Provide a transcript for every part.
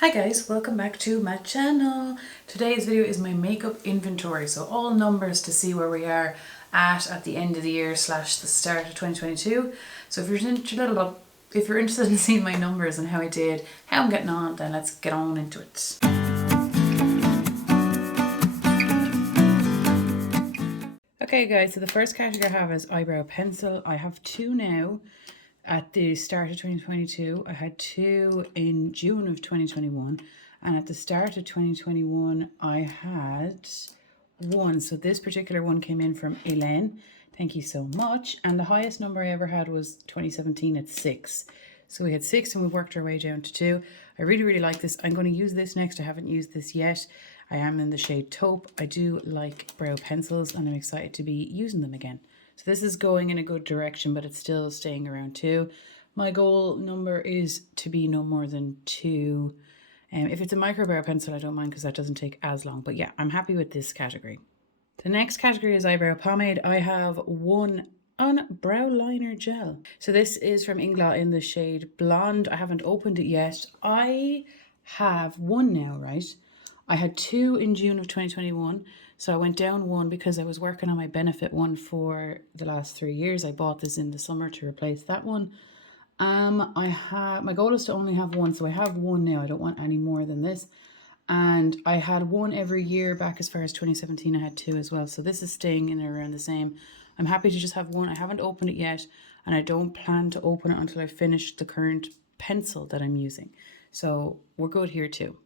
Hi guys, welcome back to my channel. Today's video is my makeup inventory, so all numbers to see where we are at the end of the year / the start of 2022. So if you're interested in seeing my numbers and how I did, how I'm getting on, then let's get on into it. Okay guys, so the first category I have is eyebrow pencil. I have two now. At the start of 2022, I had two in June of 2021, and at the start of 2021, I had one. So this particular one came in from Elaine. Thank you so much. And the highest number I ever had was 2017 at 6. So we had 6 and we worked our way down to 2. I really like this. I'm going to use this next. I haven't used this yet. I am in the shade taupe. I do like brow pencils and I'm excited to be using them again. So this is going in a good direction, but it's still staying around 2. My goal number is to be no more than 2. If it's a micro brow pencil, I don't mind because that doesn't take as long. But yeah, I'm happy with this category. The next category is eyebrow pomade. I have one on brow liner gel. So this is from ILIA in the shade blonde. I haven't opened it yet. I have one now, right? I had 2 in June of 2021. So I went down 1 because I was working on my benefit one for the last 3 years. I bought this in the summer to replace that one. My goal is to only have 1, so I have 1 now. I don't want any more than this. And I had 1 every year back as far as 2017. I had 2 as well. So this is staying in around the same. I'm happy to just have 1. I haven't opened it yet, and I don't plan to open it until I finish the current pencil that I'm using. So we're good here too.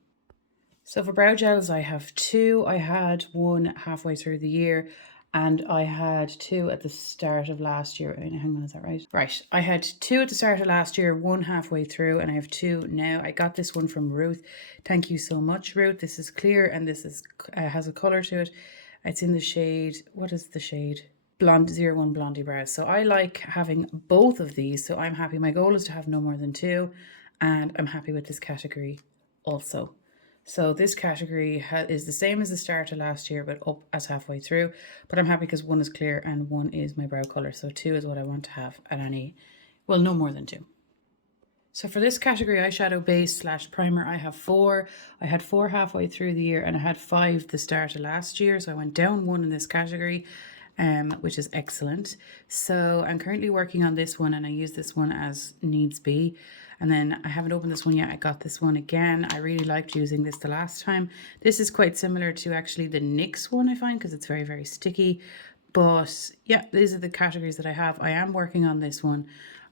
So for brow gels, I have 2. I had 1 halfway through the year, and I had 2 at the start of last year. Hang on, is that right? Right. I had 2 at the start of last year, 1 halfway through, and I have 2 now. I got this one from Ruth. Thank you so much, Ruth. This is clear, and this is has a color to it. It's in the shade, what is the shade? Blonde 01 Blondie Brows. So I like having both of these, so I'm happy. My goal is to have no more than 2, and I'm happy with this category also. So this category is the same as the start of last year, but up as halfway through. But I'm happy because 1 is clear and 1 is my brow color. So 2 is what I want to have at no more than 2. So for this category, eyeshadow base / primer, I have 4. I had 4 halfway through the year and I had 5 the start of last year. So I went down 1 in this category, which is excellent. So I'm currently working on this one and I use this one as needs be. And then I haven't opened this one yet. I got this one again. I really liked using this the last time. This is quite similar to actually the NYX one, I find, because it's very sticky. But yeah, these are the categories that I have. I am working on this one.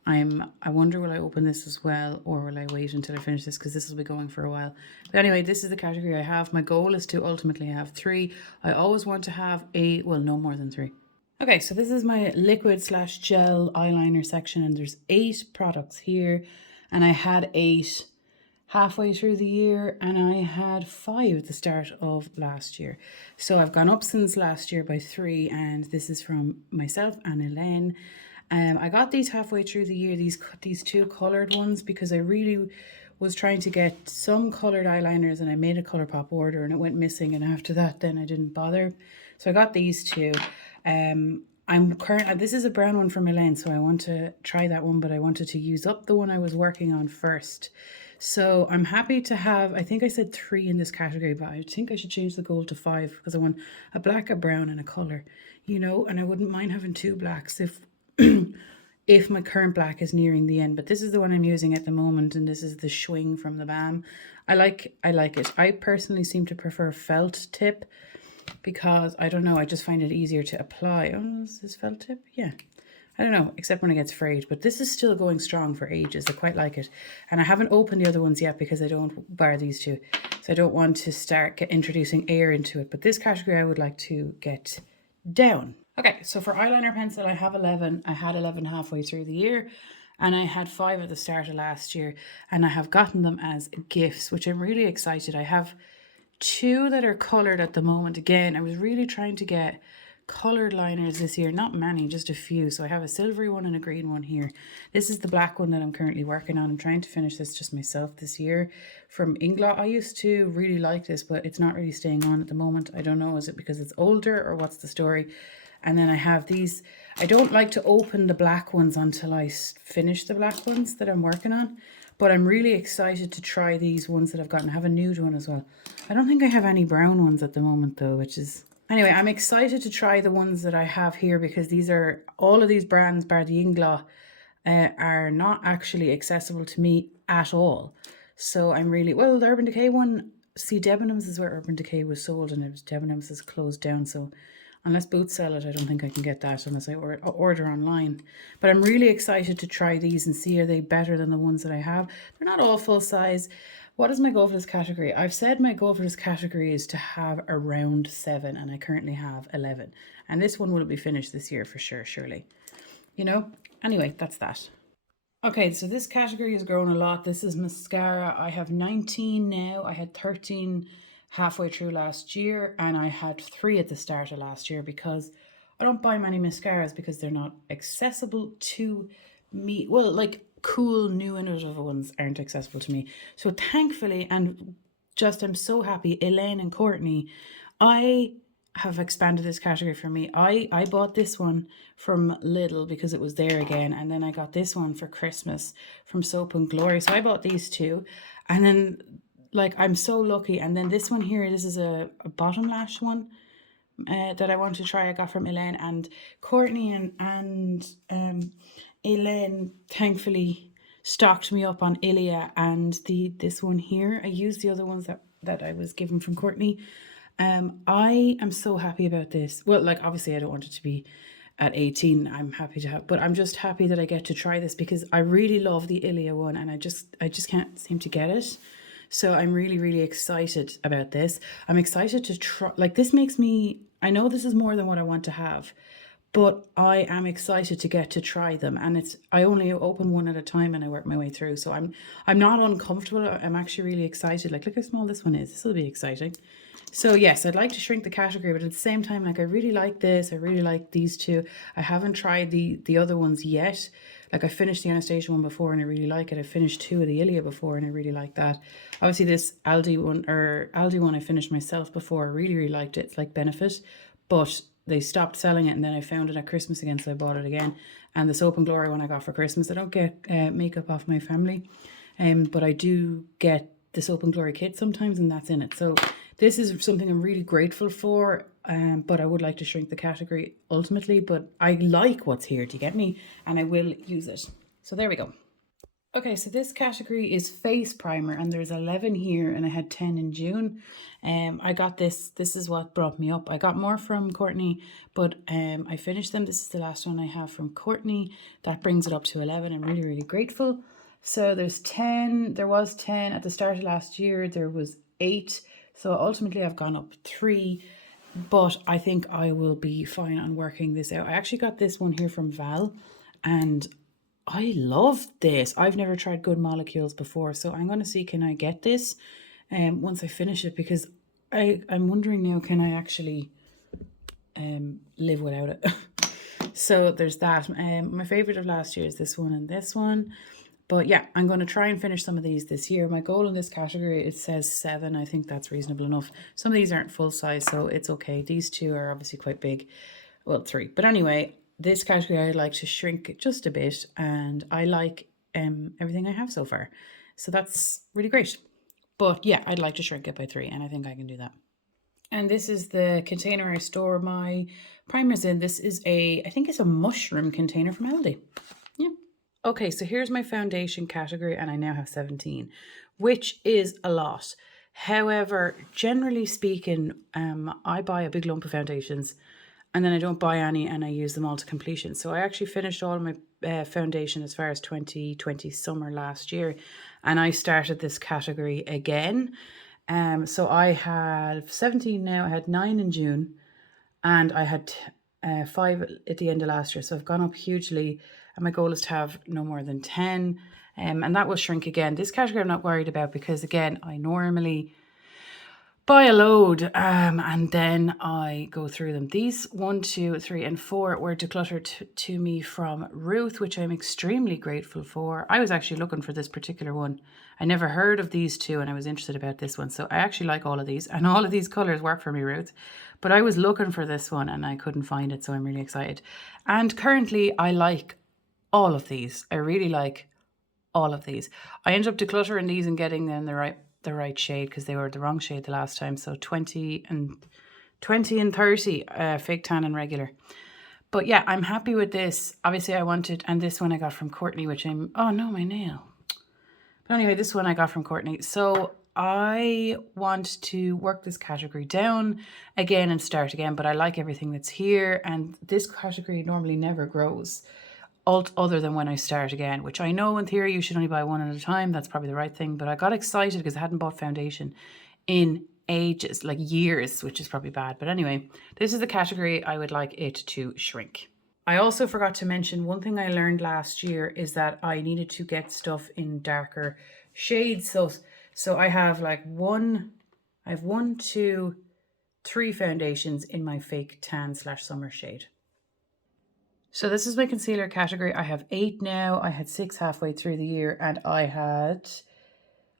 I wonder, will I open this as well, or will I wait until I finish this, because this will be going for a while. But anyway, this is the category I have. My goal is to ultimately have 3. I always want to have no more than 3. Okay, so this is my liquid / gel eyeliner section, and there's 8 products here. And I had 8 halfway through the year, and I had 5 at the start of last year. So I've gone up since last year by 3, and this is from myself and Elaine. I got these halfway through the year, these 2 coloured ones, because I really was trying to get some coloured eyeliners, and I made a ColourPop order and it went missing, and after that then I didn't bother. So I got these 2. This is a brown one from Elaine, so I want to try that one, but I wanted to use up the one I was working on first. So I'm happy to have, I think I said 3 in this category, but I think I should change the goal to 5 because I want a black, a brown, and a colour, you know, and I wouldn't mind having 2 blacks if if my current black is nearing the end. But this is the one I'm using at the moment, and this is the Schwing from the BAM. I like it. I personally seem to prefer felt tip, because I don't know, I just find it easier to apply. Oh, is this felt tip? Yeah. I don't know, except when it gets frayed, but this is still going strong for ages. I quite like it. And I haven't opened the other ones yet because I don't bar these 2. So I don't want to start introducing air into it. But this category I would like to get down. Okay, so for eyeliner pencil, I have 11. I had 11 halfway through the year, and I had 5 at the start of last year, and I have gotten them as gifts, which I'm really excited. I have 2 that are coloured at the moment. Again, I was really trying to get coloured liners this year, not many, just a few. So I have a silvery one and a green one here. This is the black one that I'm currently working on. I'm trying to finish this just myself this year from ILIA. I used to really like this, but it's not really staying on at the moment. I don't know, is it because it's older or what's the story? And then I have these. I don't like to open the black ones until I finish the black ones that I'm working on. But I'm really excited to try these ones that I've gotten. I have a nude one as well. I don't think I have any brown ones at the moment though, which is... Anyway, I'm excited to try the ones that I have here because these are... all of these brands, bar the Inglaw, are not actually accessible to me at all. So I'm really... Well, the Urban Decay one... See, Debenhams is where Urban Decay was sold, and it was Debenhams is closed down, so unless Boots sell it, I don't think I can get that unless I order online. But I'm really excited to try these and see are they better than the ones that I have. They're not all full size. What is my goal for this category? I've said my goal for this category is to have around 7, and I currently have 11. And this one will be finished this year for sure, surely. You know? Anyway, that's that. Okay, so this category has grown a lot. This is mascara. I have 19 now. I had 13 halfway through last year, and I had 3 at the start of last year because I don't buy many mascaras because they're not accessible to me. Well, like cool, new, innovative ones aren't accessible to me. So thankfully, and just I'm so happy, Elaine and Courtney, I have expanded this category for me. I bought this one from Lidl because it was there again, and then I got this one for Christmas from Soap and Glory. So I bought these 2, and then like I'm so lucky. And then this one here, this is a bottom lash one that I want to try. I got from Elaine, and Courtney and Elaine thankfully stocked me up on ILIA and this one here. I used the other ones that I was given from Courtney. I am so happy about this. Well, like obviously I don't want it to be at 18. I'm happy to have, but I'm just happy that I get to try this because I really love the ILIA one, and I just can't seem to get it. So I'm really, really excited about this. I'm excited to try, like this makes me, I know this is more than what I want to have, but I am excited to get to try them. And I only open one at a time and I work my way through. So I'm not uncomfortable. I'm actually really excited. Like, look how small this one is. This will be exciting. So yes, I'd like to shrink the category, but at the same time, like I really like this. I really like these 2. I haven't tried the other ones yet. Like I finished the Anastasia one before and I really like it. I finished 2 of the ILIA before and I really like that. Obviously this Aldi one I finished myself before. I really, really liked it. It's like Benefit, but they stopped selling it, and then I found it at Christmas again, so I bought it again. And the Soap and Glory one I got for Christmas. I don't get makeup off my family, but I do get the Soap and Glory kit sometimes, and that's in it. So this is something I'm really grateful for, but I would like to shrink the category ultimately, but I like what's here, do you get me? And I will use it. So there we go. Okay, so this category is face primer, and there's 11 here, and I had 10 in June. I got this. This is what brought me up. I got more from Courtney, but I finished them. This is the last one I have from Courtney. That brings it up to 11. I'm really, really grateful. So there's 10. There was 10 at the start of last year. There was 8. So ultimately I've gone up 3, but I think I will be fine on working this out. I actually got this one here from Val, and I love this. I've never tried Good Molecules before, so I'm going to see can I get this once I finish it, because I'm wondering now, can I actually live without it? So there's that. My favorite of last year is this one and this one. But yeah, I'm going to try and finish some of these this year. My goal in this category, it says 7. I think that's reasonable enough. Some of these aren't full size, so it's okay. These 2 are obviously quite big. Well, 3. But anyway, this category I'd like to shrink it just a bit, and I like everything I have so far. So that's really great. But yeah, I'd like to shrink it by 3, and I think I can do that. And this is the container I store my primers in. This is I think it's a mushroom container from Aldi. Yeah. Okay, so here's my foundation category, and I now have 17, which is a lot. However, generally speaking, I buy a big lump of foundations, and then I don't buy any, and I use them all to completion. So I actually finished all of my foundation as far as 2020 summer last year, and I started this category again. So I have 17 now. I had 9 in June, and I had 5 at the end of last year. So I've gone up hugely, and my goal is to have no more than 10. And that will shrink again. This category I'm not worried about because, again, I normally buy a load and then I go through them. These 1, 2, 3, and 4 were decluttered to me from Ruth, which I'm extremely grateful for. I was actually looking for this particular one. I never heard of these 2, and I was interested about this one. So I actually like all of these, and all of these colors work for me, Ruth. But I was looking for this one and I couldn't find it, so I'm really excited. And currently I like all of these. I really like all of these. I ended up decluttering these and getting them the right shade because they were the wrong shade the last time. So 20 and 30 fake tan and regular. But yeah, I'm happy with this. Obviously I wanted, and this one I got from Courtney, which oh no, my nail. But anyway, this one I got from Courtney. So I want to work this category down again and start again, but I like everything that's here, and this category normally never grows other than when I start again, which I know in theory you should only buy one at a time. That's probably the right thing, but I got excited because I hadn't bought foundation in ages, like years, which is probably bad. But anyway, this is the category I would like it to shrink. I also forgot to mention one thing I learned last year is that I needed to get stuff in darker shades. So I have like one, two, three foundations in my fake tan / summer shade. So this is my concealer category. I have 8 now. I had 6 halfway through the year, and I had,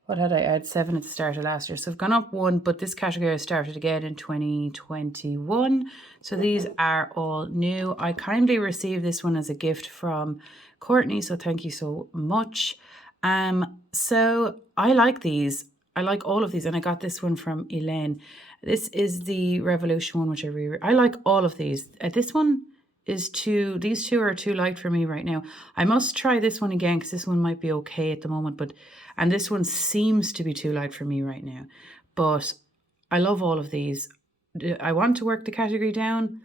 what had I had? 7 at the start of last year. So I've gone up 1, but this category I started again in 2021. So these are all new. I kindly received this one as a gift from Courtney, so thank you so much. So I like these. I like all of these, and I got this one from Elaine. This is the Revolution one, which I like all of these. This one is these two are too light for me right now. I must try this one again because this one might be okay at the moment, and this one seems to be too light for me right now. But I love all of these. I want to work the category down.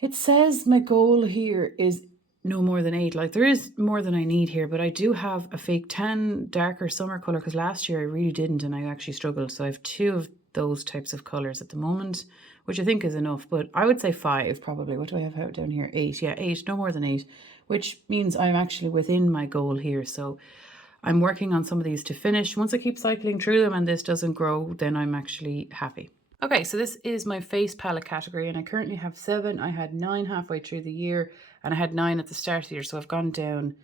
It says my goal here is no more than 8. Like, there is more than I need here, but I do have a fake tan darker summer color because last year I really didn't, and I actually struggled. So I have 2 of those types of colors at the moment, which I think is enough, but I would say 5 probably. What do I have out down here? 8. Yeah, 8, no more than 8, which means I'm actually within my goal here. So I'm working on some of these to finish. Once I keep cycling through them and this doesn't grow, then I'm actually happy. Okay, so this is my face palette category, and I currently have 7. I had 9 halfway through the year, and I had 9 at the start of the year. So I've gone down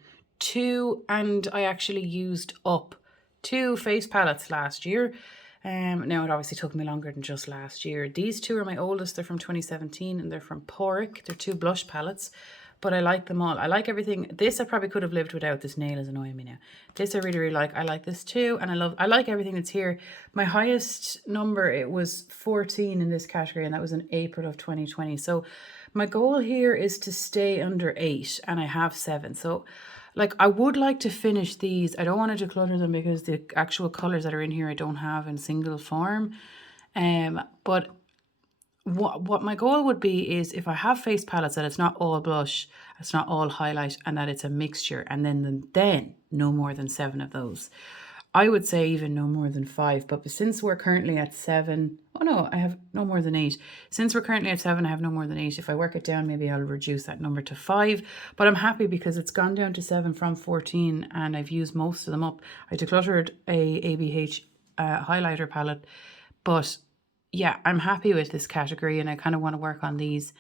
2, and I actually used up 2 face palettes last year. Now it obviously took me longer than just last year. These 2 are my oldest. They're from 2017, and they're from Porrick. They're 2 blush palettes, but I like them all. I like everything. This I probably could have lived without. This nail is annoying me now. This I really, really like. I like this too, and I like everything that's here. My highest number, it was 14 in this category, and that was in April of 2020. So my goal here is to stay under 8, and I have 7. So like, I would like to finish these. I don't want to declutter them because the actual colors that are in here I don't have in single form. But what my goal would be is, if I have face palettes, that it's not all blush, it's not all highlight, and that it's a mixture, and then no more than 7 of those. I would say even no more than 5, but since we're currently at 7, oh no, I have no more than 8. Since we're currently at 7, I have no more than 8. If I work it down, maybe I'll reduce that number to 5, but I'm happy because it's gone down to 7 from 14, and I've used most of them up. I decluttered a ABH highlighter palette, but yeah, I'm happy with this category, and I kind of want to work on these.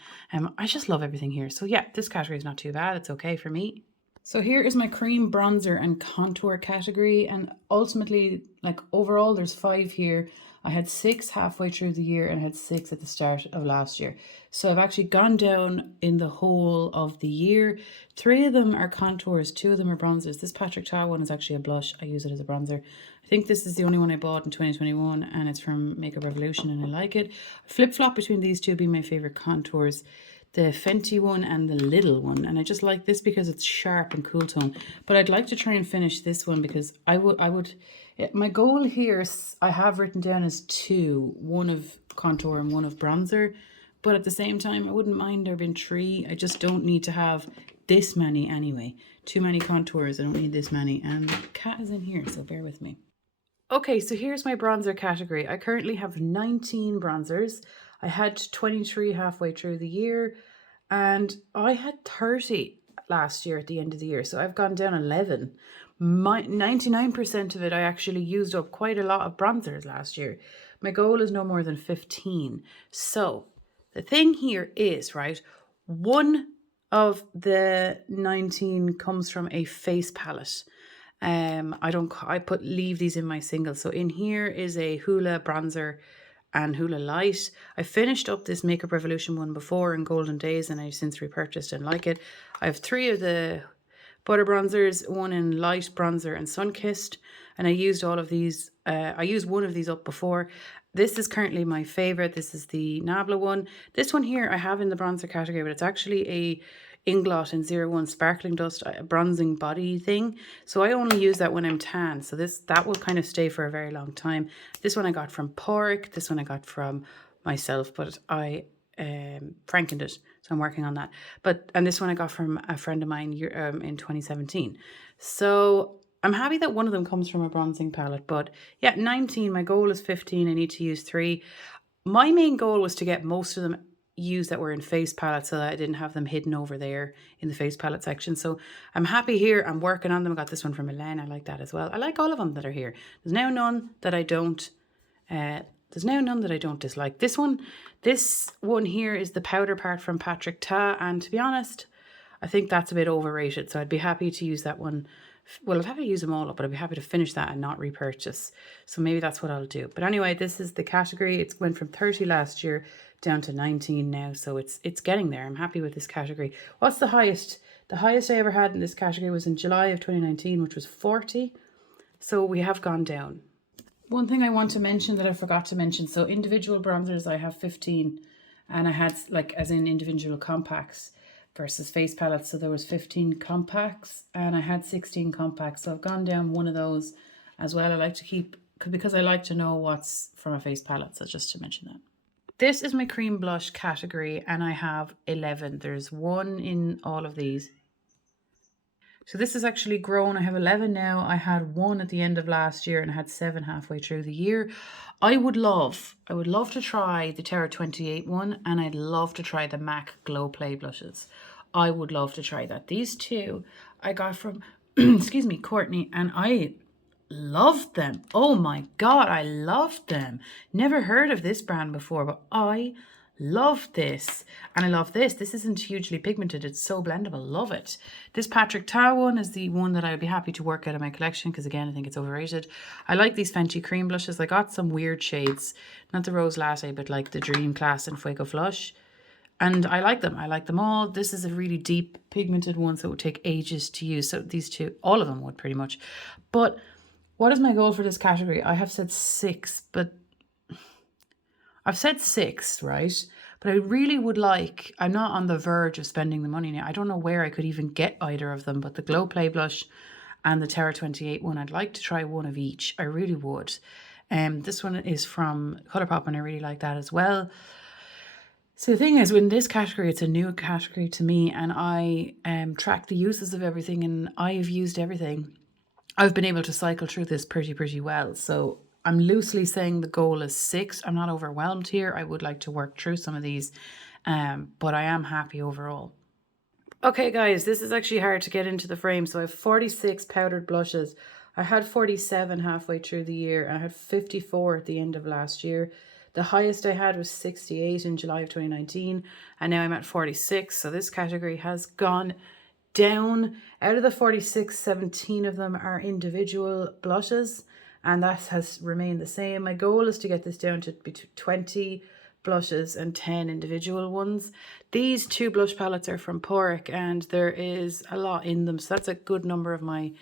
I just love everything here. So yeah, this category is not too bad. It's okay for me. So here is my cream bronzer and contour category, and ultimately, like, overall there's 5 here. I had 6 halfway through the year, and I had 6 at the start of last year. So I've actually gone down in the whole of the year. 3 of them are contours, 2 of them are bronzers. This Patrick Ta one is actually a blush. I use it as a bronzer. I think this is the only one I bought in 2021, and it's from Makeup Revolution, and I like it. Flip-flop between these 2 being my favorite contours, the Fenty one and the Little one, and I just like this because it's sharp and cool tone. But I'd like to try and finish this one because I would my goal here, I have written down as 2, one of contour and one of bronzer, but at the same time I wouldn't mind there being 3. I just don't need to have this many anyway. Too many contours, I don't need this many, and the cat is in here, so bear with me. Okay, so here's my bronzer category. I currently have 19 bronzers. I had 23 halfway through the year, and I had 30 last year at the end of the year. So I've gone down 11. 99% of it, I actually used up quite a lot of bronzers last year. My goal is no more than 15. So the thing here is, right, 1 of the 19 comes from a face palette. Leave these in my single. So in here is a Hoola bronzer and Hoola Light. I finished up this Makeup Revolution one before in Golden Days, and I've since repurchased and like it. I have 3 of the butter bronzers, one in light bronzer and sun-kissed. And I used all of these. I used one of these up before. This is currently my favorite. This is the Nabla one. This one here I have in the bronzer category, but it's actually a Inglot in 01 Sparkling Dust, a bronzing body thing. So I only use that when I'm tan. So that will kind of stay for a very long time. This one I got from Porrick. This one I got from myself, but I frankened it. So I'm working on that. And this one I got from a friend of mine in 2017. So I'm happy that one of them comes from a bronzing palette. But yeah, 19. My goal is 15. I need to use 3. My main goal was to get most of them used that were in face palettes so that I didn't have them hidden over there in the face palette section. So I'm happy here. I'm working on them. I got this one from Milan. I like that as well. I like all of them that are here. There's now none that I don't dislike. This one here is the powder part from Patrick Ta, and to be honest, I think that's a bit overrated. So I'd be happy to use that one. Well, I'd have to use them all up, but I'd be happy to finish that and not repurchase. So maybe that's what I'll do. But anyway, this is the category. It went from 30 last year down to 19 now. So it's getting there. I'm happy with this category. What's the highest? The highest I ever had in this category was in July of 2019, which was 40. So we have gone down. One thing I want to mention that I forgot to mention. So individual bronzers, I have 15. And I had like as in individual compacts versus face palettes. So there was 15 compacts and I had 16 compacts. So I've gone down one of those as well. I like to keep, because I like to know what's from a face palette. So just to mention that. This is my cream blush category and I have 11. There's 1 in all of these. So this has actually grown. I have 11 now. I had 1 at the end of last year and I had 7 halfway through the year. I would love to try the Terra 28 one, and I'd love to try the MAC Glow Play blushes. I would love to try that. These two I got from, excuse me, Courtney, and I loved them. Oh my God, I loved them. Never heard of this brand before, but I love this. And I love this. This isn't hugely pigmented. It's so blendable. Love it. This Patrick Ta one is the one that I'd be happy to work out of my collection because, again, I think it's overrated. I like these Fenty cream blushes. I got some weird shades. Not the Rose Latte, but like the Dream Class and Fuego Flush. And I like them. I like them all. This is a really deep pigmented one, so it would take ages to use. So these two, all of them would pretty much. But what is my goal for this category? I have said 6, but I've said 6, right? But I really would like, I'm not on the verge of spending the money now. I don't know where I could even get either of them, but the Glow Play blush and the Terra 28 one, I'd like to try one of each. I really would. This one is from Colourpop and I really like that as well. So the thing is, in this category, it's a new category to me and I track the uses of everything and I've used everything. I've been able to cycle through this pretty well. So I'm loosely saying the goal is 6. I'm not overwhelmed here. I would like to work through some of these, but I am happy overall. Okay, guys, this is actually hard to get into the frame. So I have 46 powdered blushes. I had 47 halfway through the year and I had 54 at the end of last year. The highest I had was 68 in July of 2019, and now I'm at 46. So this category has gone down. Out of the 46, 17 of them are individual blushes, and that has remained the same. My goal is to get this down to 20 blushes and 10 individual ones. These 2 blush palettes are from Porrick and there is a lot in them, so that's a good number of my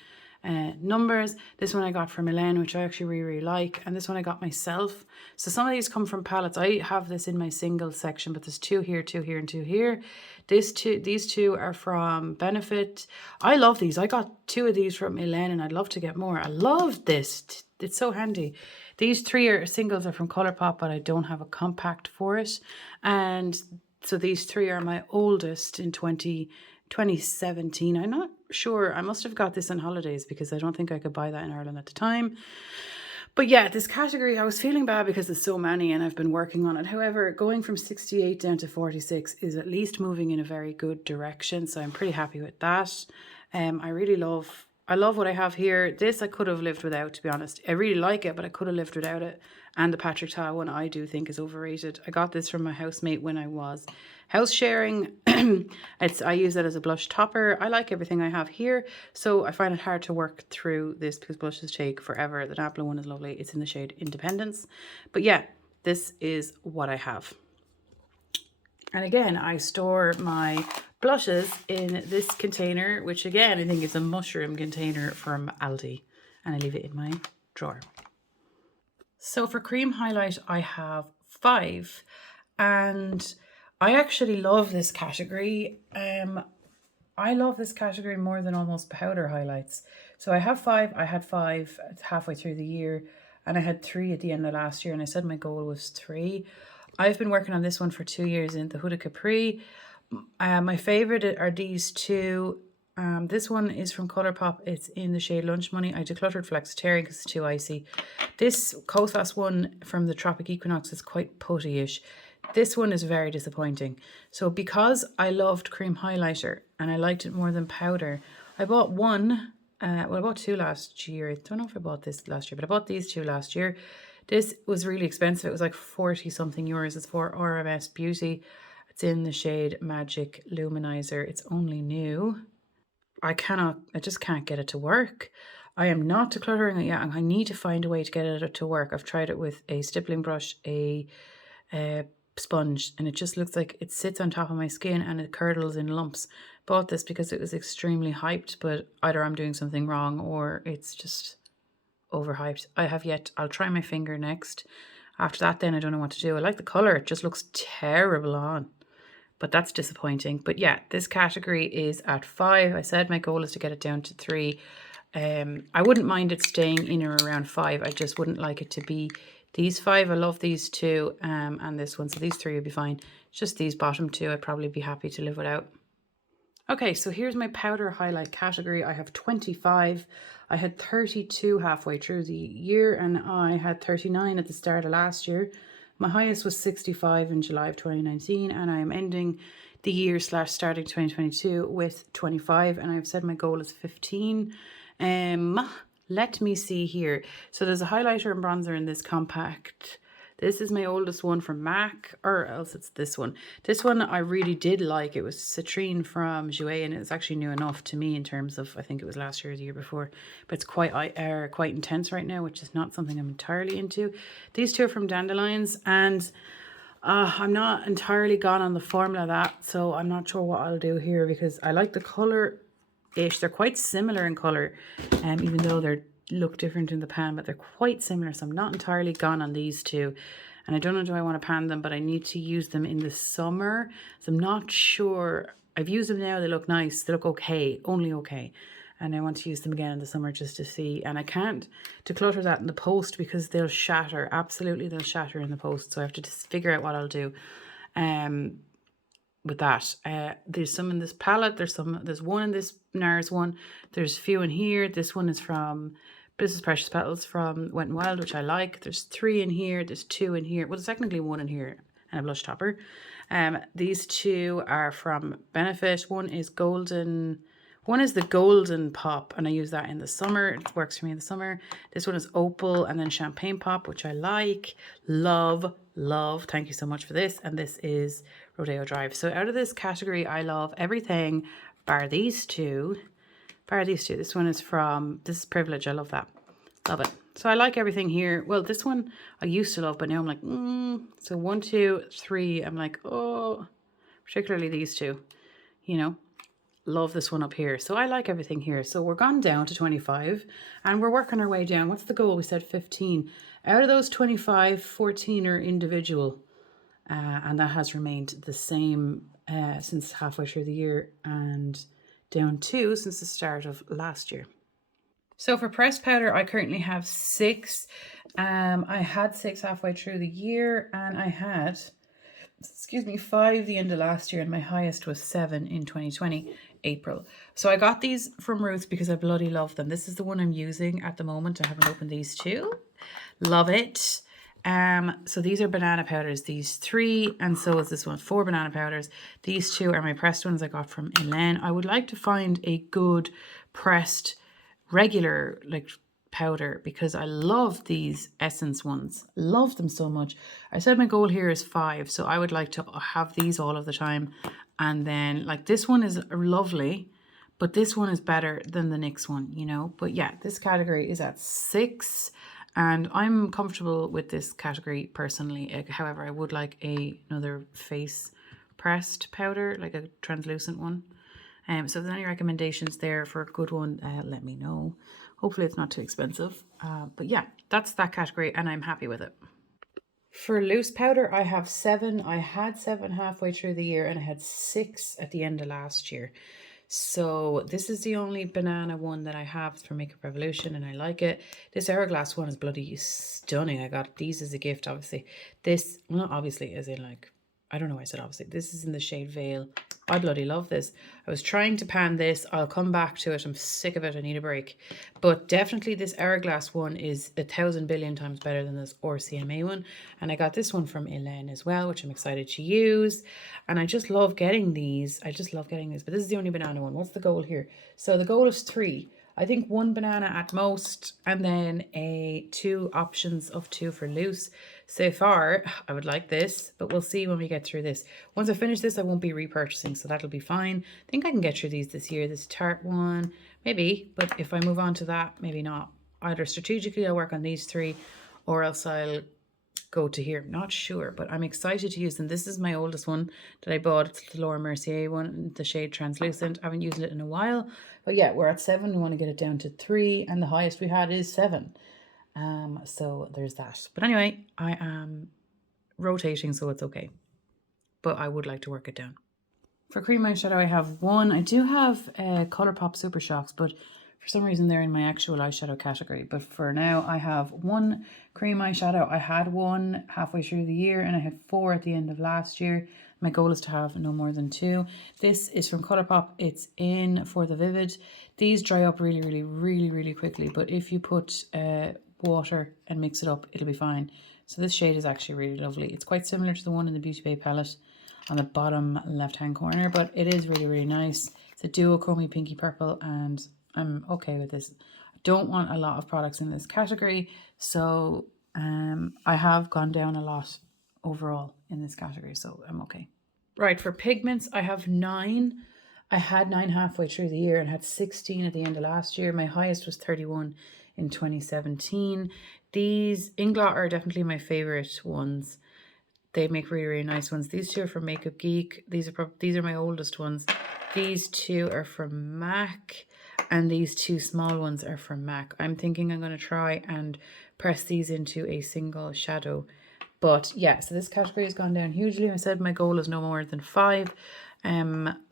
numbers. This one I got from Milan, which I actually really like, and this one I got myself. So some of these come from palettes. I have this in my single section, but there's 2 here, 2 here, and 2 here. These two are from Benefit. I love these. I got 2 of these from Milan and I'd love to get more. I love this. It's so handy. These 3 singles are from Colourpop, but I don't have a compact for it. And so these 3 are my oldest in 2017. I'm not sure. I must have got this on holidays because I don't think I could buy that in Ireland at the time. But yeah, this category, I was feeling bad because there's so many and I've been working on it. However, going from 68 down to 46 is at least moving in a very good direction. So I'm pretty happy with that. I love what I have here. This I could have lived without, to be honest. I really like it, but I could have lived without it. And the Patrick Ta one I do think is overrated. I got this from my housemate when I was house sharing. I use it as a blush topper. I like everything I have here, so I find it hard to work through this because blushes take forever. The Nabla one is lovely. It's in the shade Independence. But yeah, this is what I have. And again, I store my blushes in this container, which again, I think is a mushroom container from Aldi. And I leave it in my drawer. So for cream highlight, I have 5. And I actually love this category. I love this category more than almost powder highlights. So I have 5. I had 5 halfway through the year, and I had 3 at the end of last year, and I said my goal was 3. I've been working on this one for 2 years in the Huda Capri. My favorite are these two. This one is from Colourpop. It's in the shade Lunch Money. I decluttered Flexitarian because it's too icy. This Kosas one from the Tropic Equinox is quite putty-ish. This one is very disappointing. So because I loved cream highlighter and I liked it more than powder, I bought one. Well, I bought 2 last year. I don't know if I bought this last year, but I bought these 2 last year. This was really expensive. It was like 40 something euros. It's for RMS Beauty. It's in the shade Magic Luminizer. It's only new. I just can't get it to work. I am not decluttering it yet. I need to find a way to get it to work. I've tried it with a stippling brush, a sponge, and it just looks like it sits on top of my skin and it curdles in lumps. Bought this because it was extremely hyped, but either I'm doing something wrong or it's just overhyped. I'll try my finger next. After that, then I don't know what to do. I like the colour. It just looks terrible on. But that's disappointing. But yeah, this category is at 5. I said my goal is to get it down to 3. I wouldn't mind it staying in or around 5. I just wouldn't like it to be these 5. I love these 2 and this one. So these 3 would be fine. Just these bottom 2 I'd probably be happy to live without. Okay, so here's my powder highlight category. I have 25. I had 32 halfway through the year and I had 39 at the start of last year. My highest was 65 in July of 2019 and I am ending the year / starting 2022 with 25 and I've said my goal is 15. Let me see here. So there's a highlighter and bronzer in this compact. This is my oldest one from MAC, or else it's this one. This one I really did like. It was Citrine from Jouer, and it's actually new enough to me in terms of, I think it was last year or the year before. But it's quite intense right now, which is not something I'm entirely into. These 2 are from Lyons, and I'm not entirely gone on the formula of that, so I'm not sure what I'll do here because I like the colour-ish. They're quite similar in colour, even though they're look different in the pan, but they're quite similar, so I'm not entirely gone on these 2. And I don't know, do I want to pan them, but I need to use them in the summer, so I'm not sure. I've used them now, they look nice, they look okay, only okay, and I want to use them again in the summer just to see. And I can't declutter that in the post because they'll shatter. Absolutely, they'll shatter in the post, so I have to just figure out what I'll do with that. There's some in this palette, there's one in this NARS one, there's a few in here. This one is from Business Precious Petals from Wet n Wild, which I like. There's 3 in here, there's 2 in here. Well, there's technically 1 in here and a blush topper. These 2 are from Benefit. One is the Golden Pop, and I use that in the summer. It works for me in the summer. This one is Opal, and then Champagne Pop, which I like. Love. Thank you so much for this. And this is Rodeo Drive. So out of this category, I love everything bar these 2. This one is this is Privilege. I love that. Love it. So I like everything here. Well, this one I used to love, but now I'm like, So 1, 2, 3, I'm like, oh, particularly these 2, love this one up here. So I like everything here. So we're gone down to 25 and we're working our way down. What's the goal? We said 15. Out of those 25, 14 are individual. And that has remained the same since halfway through the year and down 2 since the start of last year. So for pressed powder, I currently have 6. I had 6 halfway through the year and I had, 5 the end of last year, and my highest was 7 in 2020, April. So I got these from Ruth because I bloody love them. This is the one I'm using at the moment. I haven't opened these 2. Love it. So these are banana powders, these 3, and so is this one, 4 banana powders. These 2 are my pressed ones I got from Elaine. I would like to find a good pressed regular powder because I love these Essence ones. Love them so much. I said my goal here is 5, so I would like to have these all of the time. And then this one is lovely, but this one is better than the next one, But yeah, this category is at 6. And I'm comfortable with this category personally. However, I would like another face pressed powder, like a translucent one. So if there's any recommendations there for a good one, let me know. Hopefully it's not too expensive. But yeah, that's that category and I'm happy with it. For loose powder, I have 7. I had 7 halfway through the year and I had 6 at the end of last year. So this is the only banana one that I have from Makeup Revolution and I like it. This Hourglass one is bloody stunning. I got these as a gift, obviously. This, well, not obviously, as in like, I don't know why I said obviously. This is in the shade Veil. I bloody love this. I was trying to pan this. I'll come back to it. I'm sick of it. I need a break. But definitely this Hourglass one is 1,000 billion times better than this RCMA one. And I got this one from ILIA as well, which I'm excited to use. And I just love getting these. I just love getting these. But this is the only banana one. What's the goal here? So the goal is 3. I think 1 banana at most, and then 2 options of 2 for loose. So far, I would like this, but we'll see when we get through this. Once I finish this, I won't be repurchasing, so that'll be fine. I think I can get through these this year. This tart one, maybe, but if I move on to that, maybe not. Either strategically I'll work on these 3, or else I'll go to here. Not sure, but I'm excited to use them. This is my oldest one that I bought. It's the Laura Mercier one, the shade Translucent. I haven't used it in a while, but yeah, we're at 7. We want to get it down to 3, and the highest we had is 7. So there's that. But anyway, I am rotating, so it's okay. But I would like to work it down. For cream eyeshadow, I have 1. I do have Colourpop Super Shocks, but for some reason they're in my actual eyeshadow category. But for now, I have 1 cream eyeshadow. I had 1 halfway through the year and I had 4 at the end of last year. My goal is to have no more than 2. This is from Colourpop. It's in For the Vivid. These dry up really quickly. But if you put water and mix it up, it'll be fine. So this shade is actually really lovely. It's quite similar to the one in the Beauty Bay palette on the bottom left hand corner, but it is really nice. It's a duochrome pinky purple and I'm okay with this. I don't want a lot of products in this category, so I have gone down a lot overall in this category, so I'm okay. Right, for pigments, I have 9. I had 9 halfway through the year and had 16 at the end of last year. My highest was 31 in 2017. These Inglot are definitely my favorite ones. They make really nice ones. These 2 are from Makeup Geek. These are my oldest ones. These 2 are from MAC, and these 2 small ones are from MAC. I'm thinking I'm going to try and press these into a single shadow. But yeah, so this category has gone down hugely. I said my goal is no more than 5.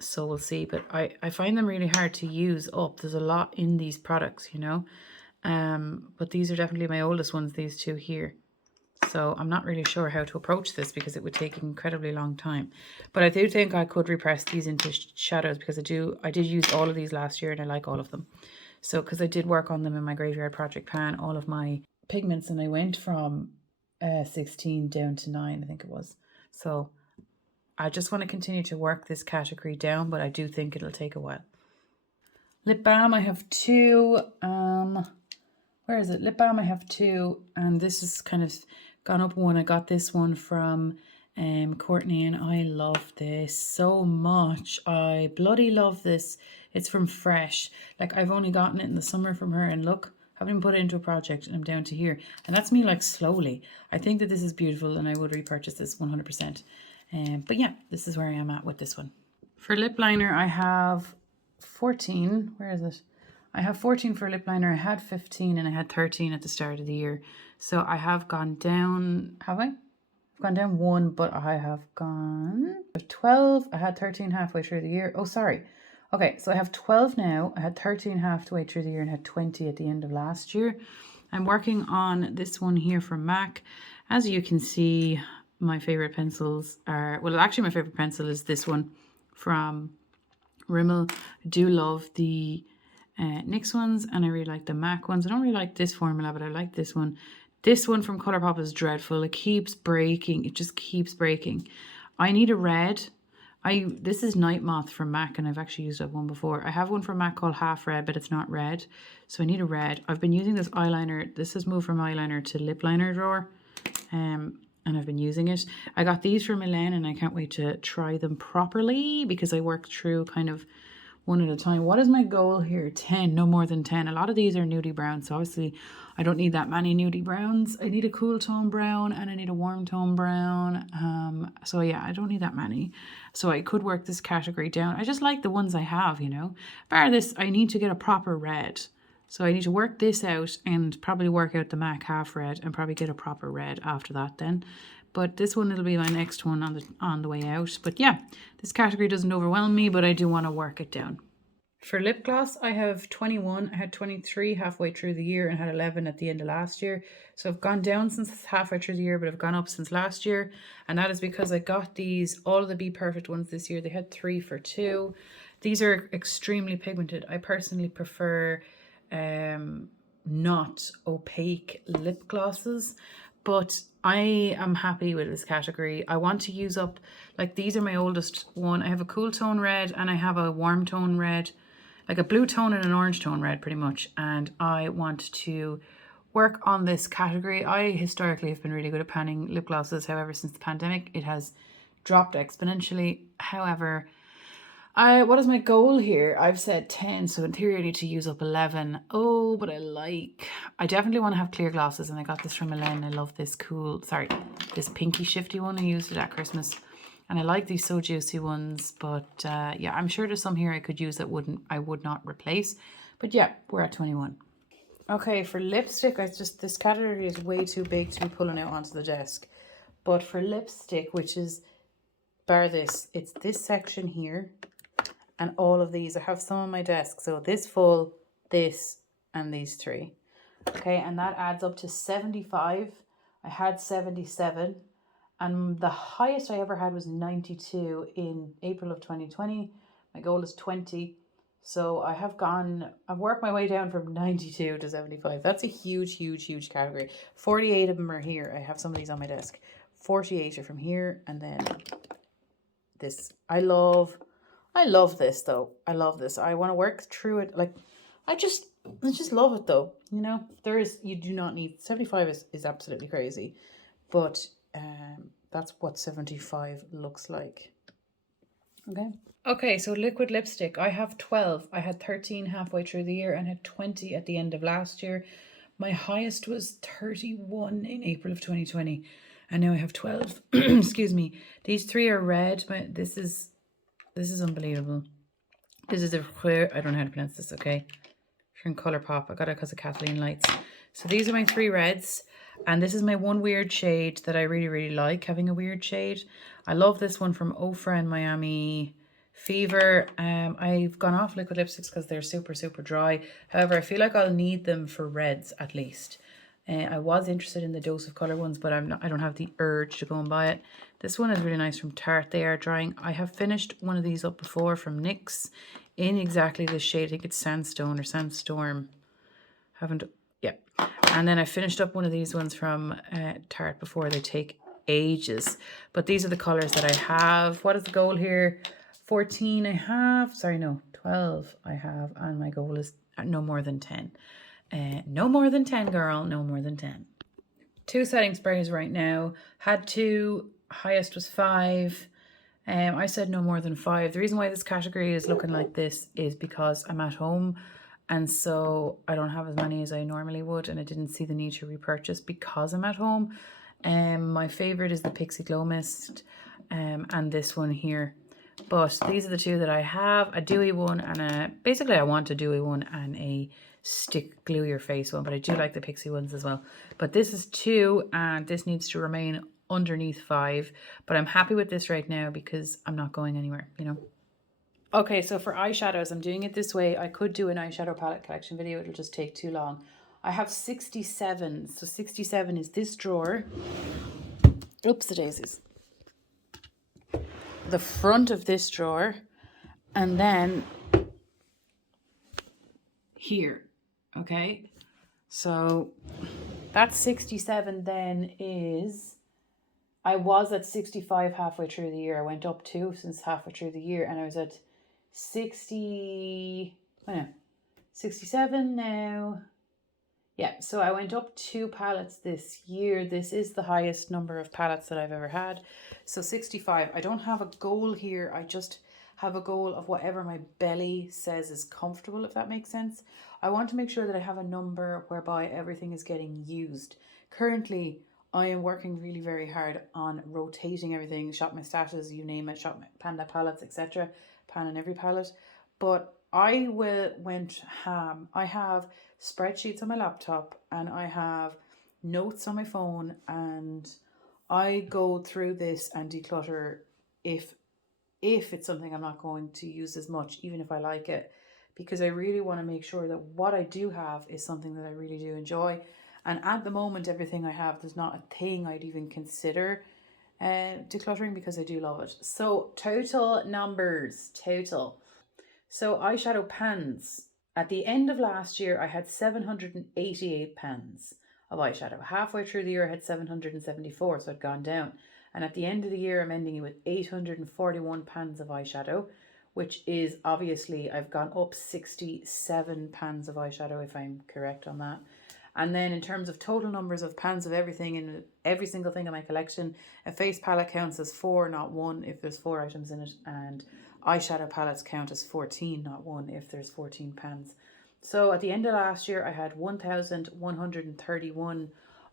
So we'll see. But I find them really hard to use up. There's a lot in these products, you know. But these are definitely my oldest ones, these 2 here. So I'm not really sure how to approach this because it would take an incredibly long time. But I do think I could repress these into shadows because I did use all of these last year and I like all of them. So because I did work on them in my Graveyard Project pan, all of my pigments, and I went from 16 down to 9, I think it was. So I just want to continue to work this category down, but I do think it'll take a while. Lip balm, I have 2. Where is it? Lip balm, I have 2, and this is kind of gone up 1. I got this one from Courtney, and I love this so much. I bloody love this. It's from Fresh. Like, I've only gotten it in the summer from her, and look, haven't even put it into a project, and I'm down to here. And that's me, like, slowly. I think that this is beautiful, and I would repurchase this 100%. But yeah, this is where I am at with this one. For lip liner, I have 14. Where is it? I have 14 for lip liner. I had 15 and I had 13 at the start of the year. So I have gone down, have I? I've gone down 1, but I have gone 12. I had 13 halfway through the year. Oh, sorry. Okay, so I have 12 now. I had 13 halfway through the year and had 20 at the end of last year. I'm working on this one here from MAC. As you can see, my favorite pencils are, well, actually my favorite pencil is this one from Rimmel. I do love the NYX ones, and I really like the MAC ones. I don't really like this formula, but I like this one. This one from Colourpop is dreadful. It keeps breaking. It just keeps breaking. I need a red. This is Night Moth from MAC, and I've actually used that one before. I have one from MAC called Half Red, but it's not red. So I need a red. I've been using this eyeliner. This has moved from eyeliner to lip liner drawer. And I've been using it. I got these from Milan, and I can't wait to try them properly because I worked through kind of one at a time. What is my goal here? 10, no more than 10. A lot of these are nudie browns, so obviously I don't need that many nudie browns. I need a cool tone brown and I need a warm tone brown. So yeah, I don't need that many. So I could work this category down. I just like the ones I have, you know. Bar this, I need to get a proper red. So I need to work this out and probably work out the MAC half red and probably get a proper red after that then. But this one, it'll be my next one on the way out. But yeah, this category doesn't overwhelm me, but I do want to work it down. For lip gloss, I have 21. I had 23 halfway through the year and had 11 at the end of last year. So I've gone down since halfway through the year, but I've gone up since last year. And that is because I got these, all of the Be Perfect ones this year. They had 3 for 2. These are extremely pigmented. I personally prefer not opaque lip glosses, but I am happy with this category. I want to use up, like these are my oldest one. I have a cool tone red and I have a warm tone red, like a blue tone and an orange tone red pretty much. And I want to work on this category. I historically have been really good at panning lip glosses. However, since the pandemic, it has dropped exponentially. However, what is my goal here? I've said 10, so in theory I need to use up 11. Oh, but I definitely want to have clear glosses, and I got this from Elaine. I love this this pinky shifty one. I used it at Christmas, and I like these So Juicy ones, but yeah, I'm sure there's some here I could use that I would not replace. But yeah, we're at 21. Okay, for lipstick, this category is way too big to be pulling out onto the desk. But for lipstick, which is bar this, it's this section here. And all of these, I have some on my desk. So this full, this, and these 3. Okay, and that adds up to 75. I had 77. And the highest I ever had was 92 in April of 2020. My goal is 20. So I've worked my way down from 92 to 75. That's a huge, huge, huge category. 48 of them are here. I have some of these on my desk. 48 are from here. And then this. I love this though. I love this. I want to work through it. Like, I just love it though. You know, you do not need 75 is absolutely crazy, but that's what 75 looks like. Okay, so liquid lipstick. I have 12. I had 13 halfway through the year and had 20 at the end of last year. My highest was 31 in April of 2020, and now I have 12. Excuse me. These 3 are red. This is unbelievable. This is I don't know how to pronounce this, okay? From Colourpop. I got it because of Kathleen Lights. So these are my 3 reds. And this is my one weird shade that I really, really like, having a weird shade. I love this one from Ofra and Miami Fever. I've gone off liquid lipsticks because they're super, super dry. However, I feel like I'll need them for reds at least. I was interested in the Dose of Colour ones, but I don't have the urge to go and buy it. This one is really nice from Tarte. They are drying. I have finished one of these up before from NYX in exactly this shade. I think it's Sandstone or Sandstorm. Yeah. And then I finished up one of these ones from Tarte before. They take ages. But these are the colours that I have. What is the goal here? 14 I have. Sorry, no. 12 I have. And my goal is no more than 10. No more than 10, girl. No more than 10. 2 setting sprays right now. Had 2. Highest was 5. I said no more than 5. The reason why this category is looking like this is because I'm at home, and so I don't have as many as I normally would, and I didn't see the need to repurchase because I'm at home. My favorite is the Pixie Glow Mist, and this one here. But these are the 2 that I have, a dewy one and basically I want a dewy one and a stick glue your face one, but I do like the Pixie ones as well. But this is 2 and this needs to remain underneath 5, but I'm happy with this right now because I'm not going anywhere, you know. Okay, so for eyeshadows, I'm doing it this way. I could do an eyeshadow palette collection video. It'll just take too long. I have 67. So 67 is this drawer. Oops, the daisies. The front of this drawer. And then here. Okay. So that 67 then is... I was at 65 halfway through the year. I went up 2 since halfway through the year, and I was at 67 now. Yeah, so I went up 2 palettes this year. This is the highest number of palettes that I've ever had. So 65. I don't have a goal here. I just have a goal of whatever my belly says is comfortable, if that makes sense. I want to make sure that I have a number whereby everything is getting used. Currently, I am working really very hard on rotating everything, shop my stashes, you name it, shop my panda palettes, etc. Pan on every palette. But I went ham. I have spreadsheets on my laptop and I have notes on my phone, and I go through this and declutter if it's something I'm not going to use as much, even if I like it, because I really want to make sure that what I do have is something that I really do enjoy. And at the moment, everything I have, there's not a thing I'd even consider decluttering, because I do love it. So total numbers, So eyeshadow pans. At the end of last year, I had 788 pans of eyeshadow. Halfway through the year, I had 774, so I'd gone down. And at the end of the year, I'm ending it with 841 pans of eyeshadow, which is obviously, I've gone up 67 pans of eyeshadow, if I'm correct on that. And then in terms of total numbers of pans of everything in every single thing in my collection, a face palette counts as 4, not 1, if there's 4 items in it. And eyeshadow palettes count as 14, not 1, if there's 14 pans. So at the end of last year, I had 1,131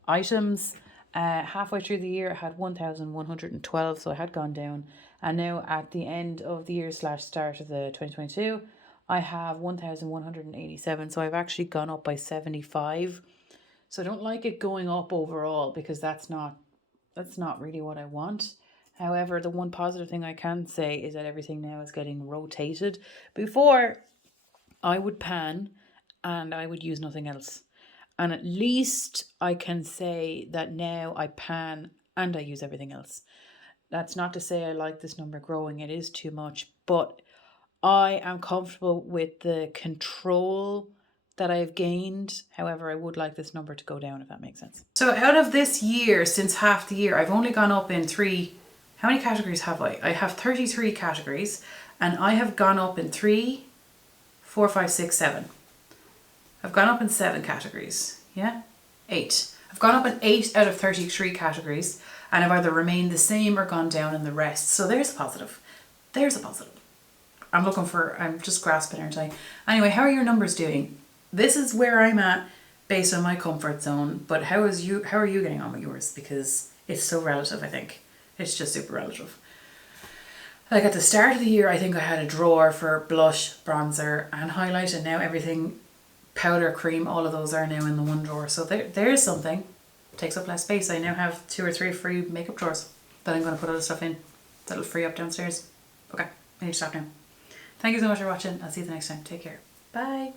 items. Halfway through the year, I had 1,112, so I had gone down. And now at the end of the year / start of the 2022, I have 1,187, so I've actually gone up by 75. So I don't like it going up overall, because that's not really what I want. However, the one positive thing I can say is that everything now is getting rotated. Before, I would pan and I would use nothing else. And at least I can say that now I pan and I use everything else. That's not to say I like this number growing. It is too much. But I am comfortable with the control that I've gained. However, I would like this number to go down, if that makes sense. So out of this year, since half the year, I've only gone up in 3. How many categories have I? I have 33 categories, and I have gone up in 3, 4, 5, 6, 7. I've gone up in 7 categories. Yeah? 8. I've gone up in 8 out of 33 categories, and I've either remained the same or gone down in the rest. So there's a positive. There's a positive. I'm just grasping, aren't I? Anyway, how are your numbers doing? This is where I'm at based on my comfort zone, but how are you getting on with yours? Because it's so relative, I think. It's just super relative. Like at the start of the year, I think I had a drawer for blush, bronzer and highlight, and now everything, powder, cream, all of those are now in the one drawer. So there's something. It takes up less space. I now have 2 or 3 free makeup drawers that I'm going to put other stuff in. That'll free up downstairs. Okay, I need to stop now. Thank you so much for watching. I'll see you the next time. Take care. Bye.